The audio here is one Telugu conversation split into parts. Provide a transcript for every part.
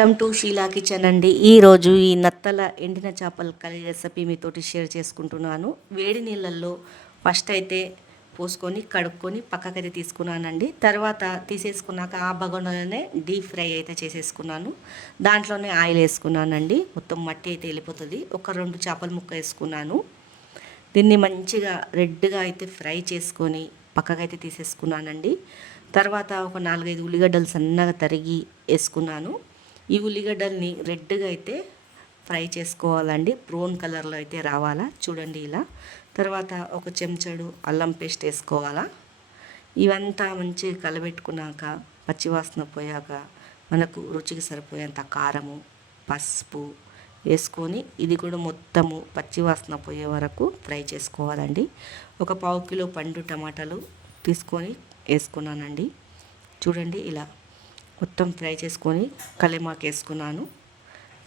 వెల్కమ్ టు షీలా కిచెన్ అండి. ఈరోజు ఈ నత్తల ఎండిన చేపల కర్రీ రెసిపీ మీతోటి షేర్ చేసుకుంటున్నాను. వేడి నీళ్ళల్లో ఫస్ట్ అయితే పోసుకొని కడుక్కొని పక్కకైతే తీసుకున్నానండి. తర్వాత తీసేసుకున్నాక ఆ బగోనీలోనే డీప్ ఫ్రై అయితే చేసేసుకున్నాను. దాంట్లోనే ఆయిల్ వేసుకున్నానండి. మొత్తం మట్టి అయితే వెళ్ళిపోతుంది. ఒక 2 చేపల ముక్క వేసుకున్నాను. దీన్ని మంచిగా రెడ్గా అయితే ఫ్రై చేసుకొని పక్కకైతే తీసేసుకున్నానండి. తర్వాత ఒక 4-5 ఉల్లిగడ్డలు సన్నగా తరిగి వేసుకున్నాను. ఈ ఉల్లిగడ్డల్ని రెడ్గా అయితే ఫ్రై చేసుకోవాలండి. బ్రౌన్ కలర్లో అయితే రావాలా చూడండి ఇలా. తర్వాత ఒక చెంచాడు అల్లం పేస్ట్ వేసుకోవాలా. ఇవంతా మంచిగా కలబెట్టుకున్నాక పచ్చివాసన పోయాక మనకు రుచికి సరిపోయేంత కారము, పసుపు వేసుకొని ఇది కూడా మొత్తము పచ్చివాసన పోయే వరకు ఫ్రై చేసుకోవాలండి. ఒక 1/2 కిలో పండు టమాటాలు తీసుకొని వేసుకున్నానండి. చూడండి ఇలా మొత్తం ఫ్రై చేసుకొని కల్లేమాకు వేసుకున్నాను.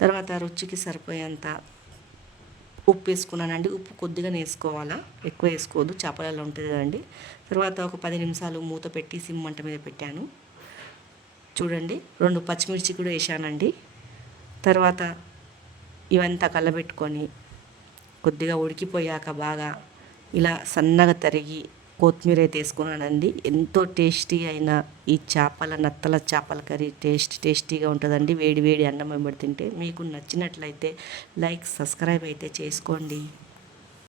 తర్వాత రుచికి సరిపోయేంత ఉప్పు వేసుకున్నానండి. ఉప్పు కొద్దిగానే వేసుకోవాలా, ఎక్కువ వేసుకోవద్దు, చేపలలో ఉంటుంది కదండి. తర్వాత ఒక 10 నిమిషాలు మూత పెట్టి సిమ్ మంట మీద పెట్టాను. చూడండి 2 పచ్చిమిర్చి కూడా వేసానండి. తర్వాత ఇవంతా కలబెట్టుకొని కొద్దిగా ఉడికిపోయాక బాగా ఇలా సన్నగా తరిగి కొత్తిమీర అయితే వేసుకున్నానండి. ఎంతో టేస్టీ అయిన ఈ నత్తల చేపల కర్రీ టేస్టీగా ఉంటుందండి. వేడి వేడి అన్నం వెంబడి తింటే. మీకు నచ్చినట్లయితే లైక్, సబ్స్క్రైబ్ అయితే చేసుకోండి.